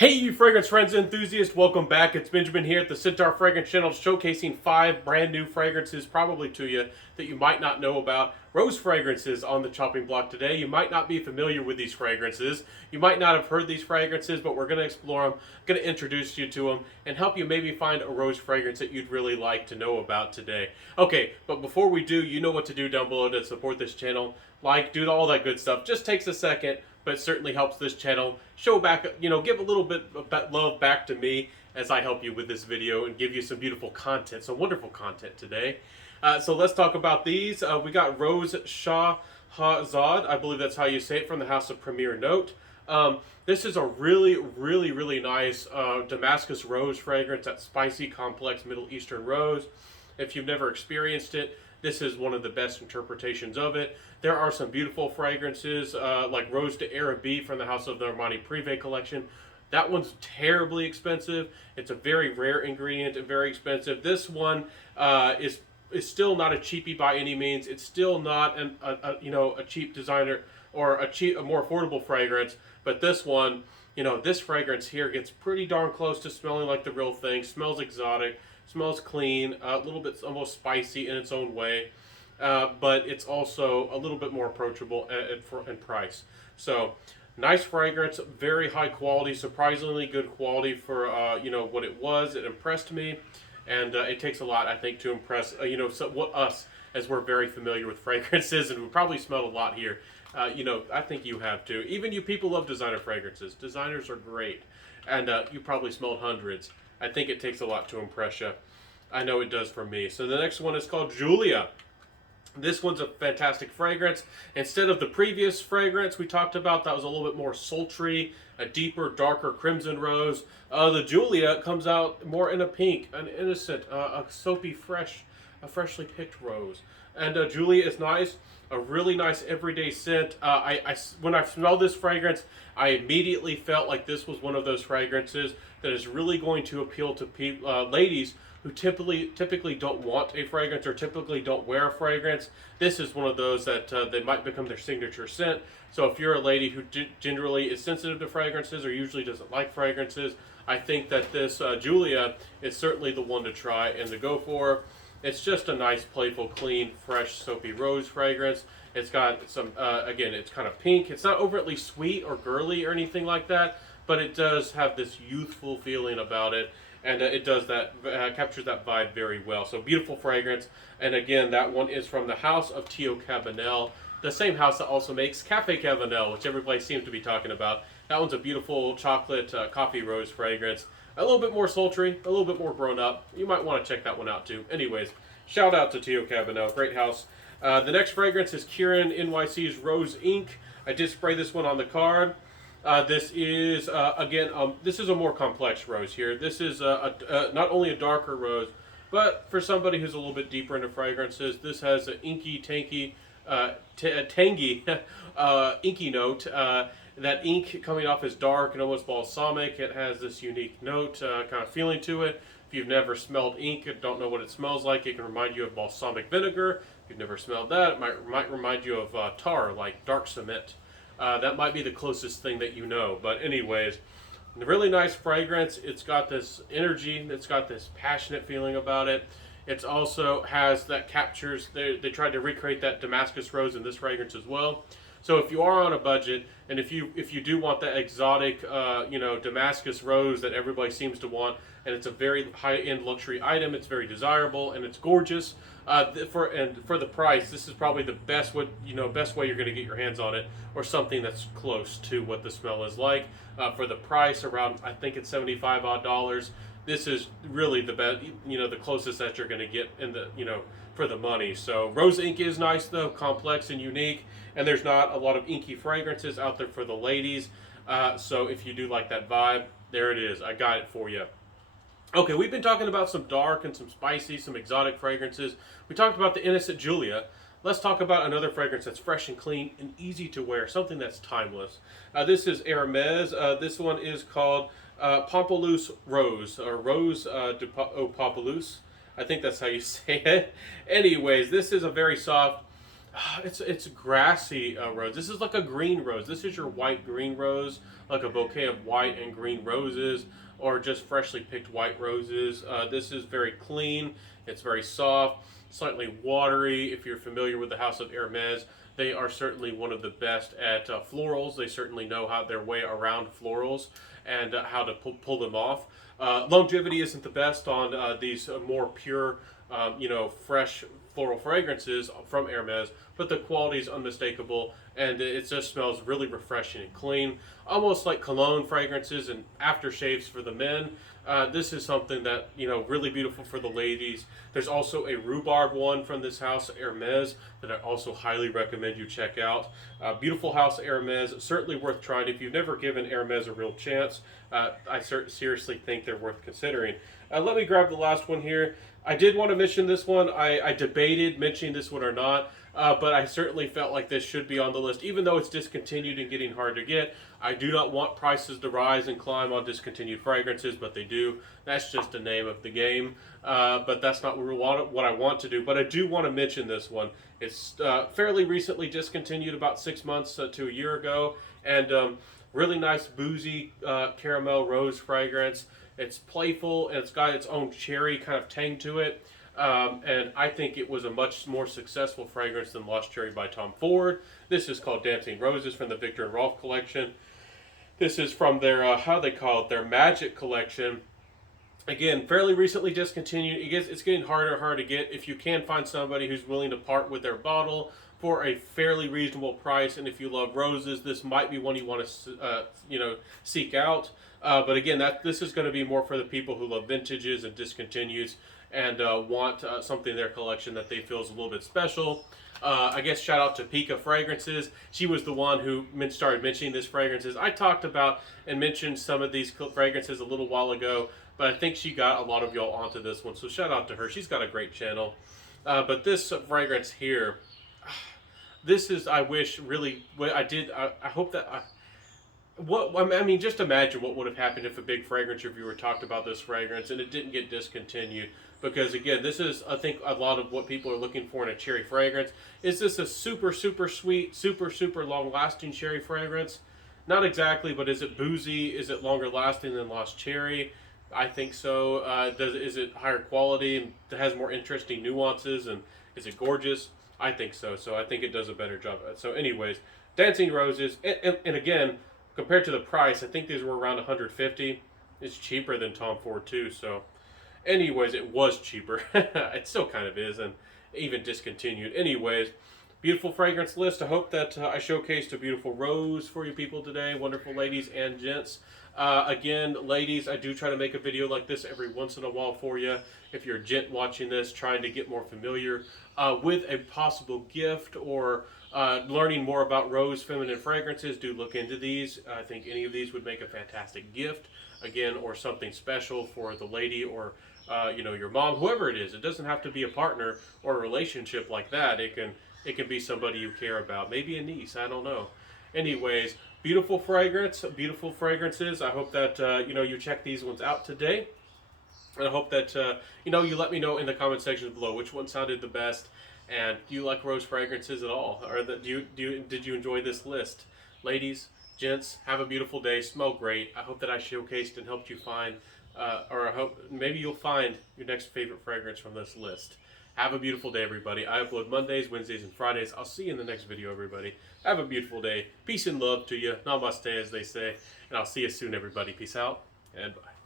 Hey, you fragrance friends and enthusiasts, welcome back. It's Benjamin here at the Centaur Fragrance Channel, showcasing 5 brand new fragrances, probably to you, that you might not know about. Rose fragrances on the chopping block today. You might not be familiar with these fragrances. You might not have heard these fragrances, but we're going to explore them, going to introduce you to them, and help you maybe find a rose fragrance that you'd really like to know about today. Okay, but before we do, you know what to do down below to support this channel. Like, do all that good stuff. Just takes a second, but it certainly helps this channel show back, give a little bit of love back to me as I help you with this video and give you some beautiful content, some wonderful content today. So let's talk about these. We got Rose Shahzad, I believe that's how you say it, from the House of Premier Note. This is a really nice Damascus rose fragrance, that spicy, complex Middle Eastern rose. If you've never experienced it, this is one of the best interpretations of it. There are some beautiful fragrances like Rose de Araby from the House of the Armani Privé collection. That one's terribly expensive. It's a very rare ingredient and very expensive. This one is still not a cheapie by any means. It's still not a cheap designer or a more affordable fragrance. But this one, this fragrance here gets pretty darn close to smelling like the real thing. Smells exotic. Smells clean, a little bit almost spicy in its own way, but it's also a little bit more approachable in price. So, nice fragrance, very high quality, surprisingly good quality for what it was. It impressed me, and it takes a lot, I think, to impress us, as we're very familiar with fragrances, and we probably smelled a lot here. I think you have too. Even you people love designer fragrances. Designers are great, and you probably smelled hundreds. I think it takes a lot to impress you. I know it does for me. So the next one is called Julia. This one's a fantastic fragrance. Instead of the previous fragrance we talked about, that was a little bit more sultry, a deeper, darker crimson rose. The Julia comes out more in a pink, an innocent, a soapy, a freshly picked rose. And Julia is nice, a really nice everyday scent. When I smelled this fragrance, I immediately felt like this was one of those fragrances that is really going to appeal to ladies who typically don't want a fragrance or typically don't wear a fragrance. This is one of those that they might become their signature scent. So if you're a lady who generally is sensitive to fragrances or usually doesn't like fragrances, I think that this Julia is certainly the one to try and to go for. It's just a nice, playful, clean, fresh, soapy rose fragrance. It's got some, again, it's kind of pink. It's not overtly sweet or girly or anything like that, but it does have this youthful feeling about it, and it does that, captures that vibe very well. So beautiful fragrance, and again, that one is from the House of Tio Cabanel, the same house that also makes Café Cabanel, which everybody seems to be talking about. That one's a beautiful chocolate coffee rose fragrance. A little bit more sultry, a little bit more grown up. You might want to check that one out too. Anyways, shout out to Tio Cabanel, great house. The next fragrance is Kieran NYC's Rose Ink. I did spray this one on the card. This is, this is a more complex rose here. This is not only a darker rose, but for somebody who's a little bit deeper into fragrances, this has an inky, tangy, inky note. That ink coming off is dark and almost balsamic. It has this unique note, kind of feeling to it. If you've never smelled ink and don't know what it smells like, it can remind you of balsamic vinegar. If you've never smelled that, it might remind you of tar, like dark cement. That might be the closest thing that you know. But anyways, really nice fragrance. It's got this energy. It's got this passionate feeling about it. It also has that captures, they tried to recreate that Damascus rose in this fragrance as well. So if you are on a budget, and if you do want that exotic, Damascus rose that everybody seems to want, and it's a very high-end luxury item, it's very desirable and it's gorgeous. For the price, this is probably the best way you're going to get your hands on it, or something that's close to what the smell is like. For the price, around, I think it's $75 odd. This is really the best, the closest that you're going to get in the, for the money. So Rose Ink is nice though, complex and unique, and there's not a lot of inky fragrances out there for the ladies. So if you do like that vibe, there it is. I got it for you. Okay, we've been talking about some dark and some spicy, some exotic fragrances. We talked about the Innocent Julia. Let's talk about another fragrance that's fresh and clean and easy to wear, something that's timeless. This is Hermes. This one is called Pamplemousse Rose, or Rose de Pamplemousse. I think that's how you say it. Anyways, this is a very soft, It's grassy rose. This is like a green rose. This is your white green rose, like a bouquet of white and green roses, or just freshly picked white roses. This is very clean. It's very soft, slightly watery. If you're familiar with the House of Hermes, they are certainly one of the best at florals. They certainly know how their way around florals and how to pull them off. Longevity isn't the best on these more pure, fresh floral fragrances from Hermes, but the quality is unmistakable and it just smells really refreshing and clean, almost like cologne fragrances and aftershaves for the men. This is something that, really beautiful for the ladies. There's also a rhubarb one from this house, Hermes, that I also highly recommend you check out. Beautiful house, Hermes, certainly worth trying. If you've never given Hermes a real chance, I seriously think they're worth considering. Let me grab the last one here. I did want to mention this one. I debated mentioning this one or not, but I certainly felt like this should be on the list, even though it's discontinued and getting hard to get. I do not want prices to rise and climb on discontinued fragrances, but they do. That's just the name of the game, but that's not what I want to do. But I do want to mention this one. It's fairly recently discontinued, about 6 months to a year ago, and really nice boozy caramel rose fragrance. It's playful and it's got its own cherry kind of tang to it. And I think it was a much more successful fragrance than Lost Cherry by Tom Ford. This is called Dancing Roses from the Victor and Rolf collection. This is from their, their Magic collection. Again, fairly recently discontinued. It's getting harder and harder to get. If you can find somebody who's willing to part with their bottle for a fairly reasonable price, and if you love roses, this might be one you want to, seek out. But again, this is going to be more for the people who love vintages and discontinues and want something in their collection that they feel is a little bit special. I guess shout out to Pika Fragrances. She was the one who started mentioning these fragrances. I talked about and mentioned some of these fragrances a little while ago, but I think she got a lot of y'all onto this one. So shout out to her. She's got a great channel. But this fragrance here, this is, I wish, really, I hope that, just imagine what would have happened if a big fragrance reviewer talked about this fragrance and it didn't get discontinued. Because again, this is, I think, a lot of what people are looking for in a cherry fragrance. Is this a super, super sweet, super, super long-lasting cherry fragrance? Not exactly, but is it boozy? Is it longer lasting than Lost Cherry? I think so. Is it higher quality and has more interesting nuances? And is it gorgeous? I think so. So I think it does a better job. So anyways, Dancing Roses. And again, compared to the price, I think these were around $150. It's cheaper than Tom Ford too, so... Anyways, it was cheaper. It still kind of is, and even discontinued. Anyways, beautiful fragrance list. I hope that I showcased a beautiful rose for you people today. Wonderful ladies and gents. Again, ladies, I do try to make a video like this every once in a while for you. If you're a gent watching this, trying to get more familiar with a possible gift or learning more about rose feminine fragrances, do look into these. I think any of these would make a fantastic gift, again, or something special for the lady or your mom, whoever it is. It doesn't have to be a partner or a relationship like that. It can be somebody you care about, maybe a niece. I don't know. Anyways, beautiful fragrances. I hope that you check these ones out today, and I hope that you let me know in the comment section below which one sounded the best. And do you like rose fragrances at all, or did you enjoy this list, ladies? Gents, have a beautiful day. Smell great. I hope that I showcased and helped you find, or I hope maybe you'll find your next favorite fragrance from this list. Have a beautiful day, everybody. I upload Mondays, Wednesdays, and Fridays. I'll see you in the next video, everybody. Have a beautiful day. Peace and love to you. Namaste, as they say. And I'll see you soon, everybody. Peace out, and bye.